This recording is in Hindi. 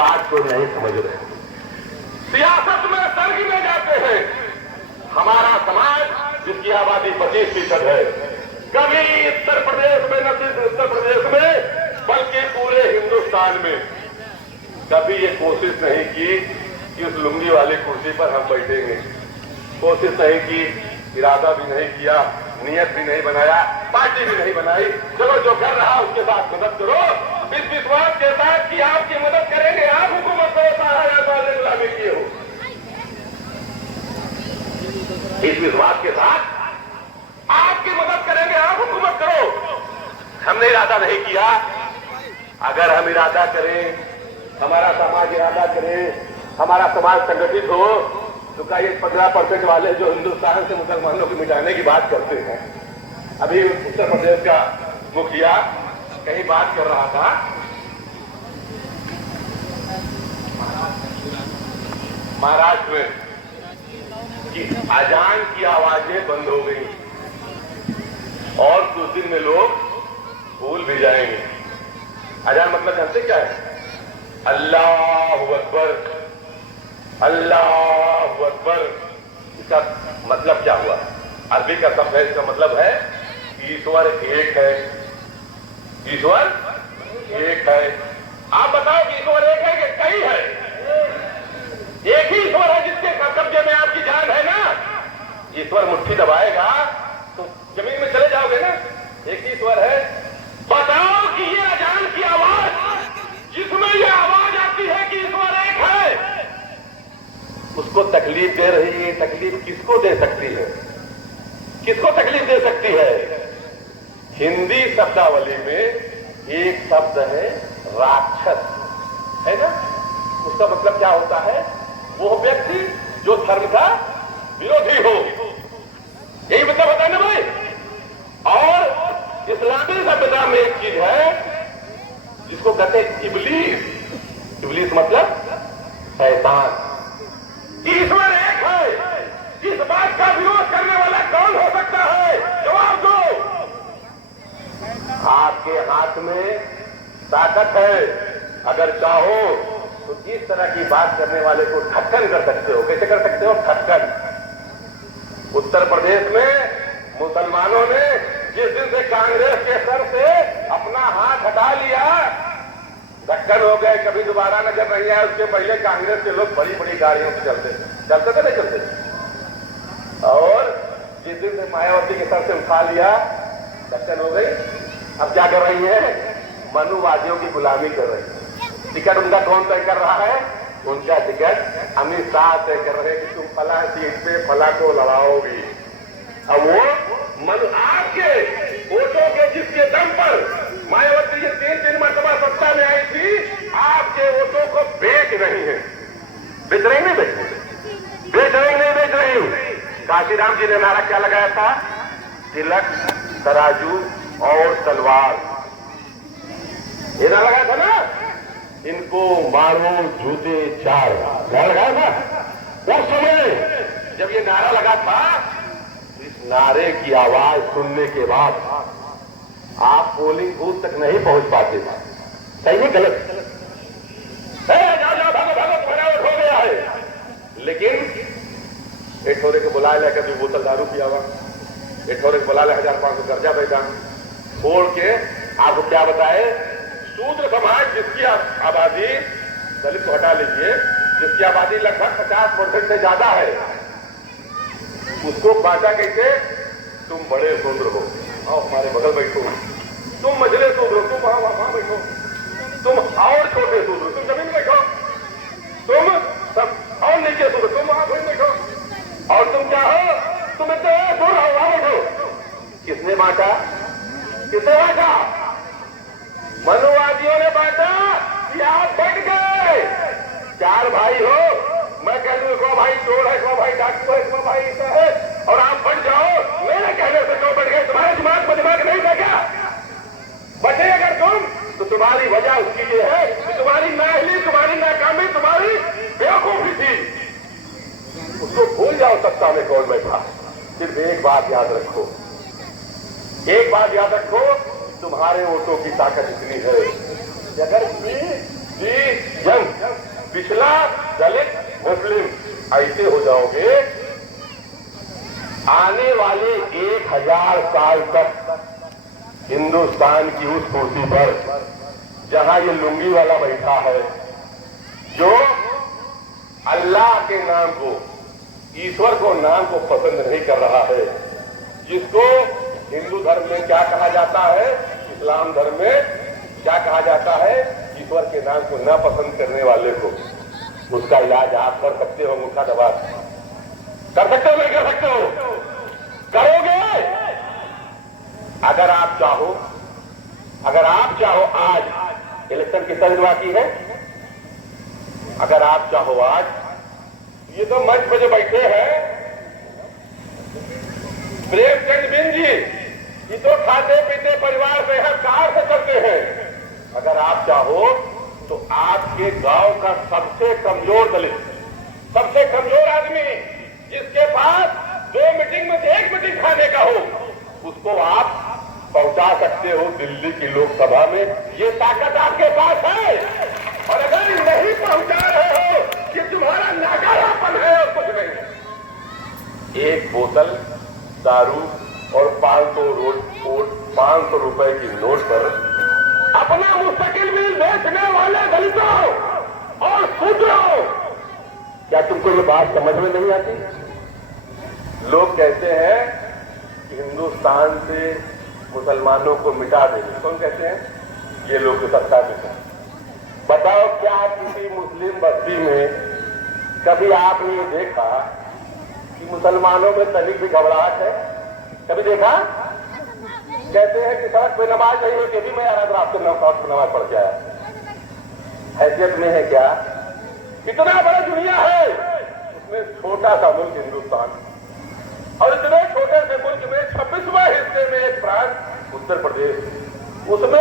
काट को नहीं समझ रहे। सियासत में सरगिने जाते हैं। हमारा समाज जिसकी आबादी 25% है, कभी उत्तर प्रदेश में, न सिर्फ उत्तर प्रदेश में बल्कि पूरे हिंदुस्तान में कभी ये कोशिश नहीं की कि उस लुंगी वाली कुर्सी पर हम बैठेंगे। कोशिश नहीं की, इरादा भी नहीं किया, नियत भी नहीं बनाया, पार्टी भी नहीं बनाई। चलो जो कर रहा उसके साथ मदद करो, इस विश्वास के साथ कि आपकी मदद करेंगे, आप हुकूमत को 12,000 साल से गुलामी किए हो। इस विश्वास के साथ आपकी मदद करेंगे, आप हुकूमत करो। हमने इरादा नहीं किया। अगर हम इरादा करें, हमारा समाज इरादा करे, हमारा समाज संगठित हो, तो क्या ये 15% वाले जो हिंदुस्तान से मुसलमानों को मिटाने की बात करते हैं। अभी उत्तर प्रदेश का मुखिया कहीं बात कर रहा था, महाराष्ट्र में, कि अजान की आवाजें बंद हो गई और कुछ दिन में लोग भूल भी जाएंगे। अजान मतलब जानते क्या है? अल्लाहु अकबर, अल्लाहु अकबर। इसका मतलब क्या हुआ? अरबी का शब्द है, इसका मतलब है ईश्वर एक है। ईश्वर एक है। आप बताओ कि ईश्वर एक है कि कई है? एक ही ईश्वर है जिसके कब्जे में आपकी जान है ना। ईश्वर मुट्ठी दबाएगा तो जमीन में चले जाओगे ना। एक ही ईश्वर है। बताओ कि ये अजान की आवाज, जिसमें ये आवाज आती है कि ईश्वर एक है, उसको तकलीफ दे रही है। तकलीफ किसको दे सकती है? किसको तकलीफ दे सकती है? हिंदी शब्दावली में एक शब्द है राक्षस, है ना। उसका मतलब क्या होता है? वो व्यक्ति जो धर्म का विरोधी हो। यही मतलब होता है ना भाई। और इस्लामी सभ्यता में एक चीज है जिसको कहते हैं इबलीस। इबलीस मतलब शैतान। ईश्वर एक है, इस बात का विरोध करने वाला कौन हो सकता है? जवाब दो। आपके हाथ में ताकत है। अगर चाहो तो इस तरह की बात करने वाले को ठक्कन कर सकते हो। कैसे कर सकते हो? ठक्कन। उत्तर प्रदेश में मुसलमानों ने जिस दिन से कांग्रेस के सर से अपना हाथ हटा लिया, ढक्कन हो गए, कभी दोबारा नजर नहीं आया। उसके पहले कांग्रेस के लोग बड़ी बड़ी गाड़ियों से चलते थे नहीं चलते। और जिस दिन से मायावती के सर से उठा लिया, ढक्कन हो गई। अब क्या कर रही है? मनुवादियों की गुलामी कर रही है। टिकट उनका कौन तय कर रहा है? उनका टिकट अमित शाह तय कर रहे हैं कि तुम फला सीट पे फला को लड़ाओगी। अब वो आपके वोटों के जिसके दम पर मायावती ये 3 मरतबा सत्ता में आई थी, आपके वोटों को बेच रही है। बेच रही नहीं? बेच रही नहीं? बेच रही हूं। काशीराम जी ने नारा क्या लगाया था? तिलक, तराजू और तलवार। ये नारा लगाया था ना। इनको मारो जूते चार, नारा लगाया था। उस समय जब ये नारा लगा था, इस नारे की आवाज सुनने के बाद आप पोलिंग बूथ तक नहीं पहुंच पाते थे। सही है गलत? जाओ भागो भागो, तुम्हारा वोट हो गया है। लेकिन एक थोड़े को बुला लेकर 2 बोतल दारू पिया हुआ, एक थोड़े को बुला ले 1,500 कर्जा बैठा छोड़ के। आपको क्या बताए? शूद्र समाज जिसकी आबादी, दलित को हटा लीजिए, जिसकी आबादी लगभग 50% से ज्यादा है, उसको बांटा कैसे? तुम बड़े शूद्र हो, आओ हमारे बगल बैठो। तुम मझले शूद्र हो, तुम वहां बैठो। तुम और छोटे शूद्र, तुम जमीन बैठो। तुम सब और नीचे शूद्र, तुम वहां बैठो। और तुम क्या हो? तुम इतने दूर हो, वहां बैठो। किसने बांटा? किसने बांटा? मनुवादियों ने बांटा कि आप बढ़ गए। 4 भाई हो, मैं कह दूं को भाई चोर है, को भाई डाकू है, को भाई ऐसा है, और आप बढ़ जाओ। मेरे कहने से क्यों बढ़ गए? तुम्हारे दिमाग में दिमाग नहीं था क्या? बचे अगर तुम, तो तुम्हारी वजह उसकी ये है कि तुम्हारी नाअहली, तुम्हारी नाकामी, तुम्हारी बेवकूफी थी। उसको भूल जाओ सत्ता में कौन बैठा। सिर्फ एक बात याद रखो, एक बात याद रखो, तुम्हारे वोटों की ताकत इतनी है कि अगर जंग पिछला, दलित, मुस्लिम, ऐसे हो जाओगे, आने वाले 1000 साल तक हिंदुस्तान की उस कुर्सी पर जहां ये लुंगी वाला बैठा है, जो अल्लाह के नाम को, ईश्वर को नाम को पसंद नहीं कर रहा है, जिसको हिंदू धर्म में क्या कहा जाता है, इस्लाम धर्म में क्या कहा जाता है, ईश्वर के नाम को ना पसंद करने वाले को, उसका इलाज आप कर सकते हो, मुखा दबा कर सकते हो, नहीं कर सकते हो, करोगे अगर आप चाहो। अगर आप चाहो, आज इलेक्शन कितना दिन बाकी है, अगर आप चाहो आज, ये तो मंच पे जो बैठे हैं प्रेमचंद बिंद जी, ये तो खाते पीते परिवार से हैं, कार से चलते हैं। अगर आप चाहो तो आपके गांव का सबसे कमजोर दलित, सबसे कमजोर आदमी, जिसके पास 2 मीटिंग में से 1 मीटिंग खाने का हो, उसको आप पहुंचा सकते हो दिल्ली की लोकसभा में। ये ताकत आपके पास है। और अगर नहीं पहुंचा रहे हो, कि तुम्हारा नाकारापन है और कुछ नहीं। एक बोतल दारू और 500 रुपए की नोट पर अपना मुस्तकिल बिल बेचने वाले दलितों और शूद्रों, क्या तुमको ये बात समझ में नहीं आती? लोग कहते हैं कि हिंदुस्तान से मुसलमानों को मिटा देंगे। कौन कहते हैं? ये लोग जो सत्ता में हैं। बताओ, क्या किसी मुस्लिम बस्ती में कभी आपने ये देखा कि मुसलमानों में तनिक भी घबराहट है? कभी देखा? कहते हैं कि सड़क पे नमाज नहीं है, कि भी मैं आ रहा था आपको नमाज पढ़ के आया। हैसियत में है क्या? इतना बड़ा दुनिया है, उसमें छोटा सा मुल्क हिंदुस्तान, और इतने छोटे से मुल्क में 26वां हिस्से में एक प्रांत उत्तर प्रदेश, उसमें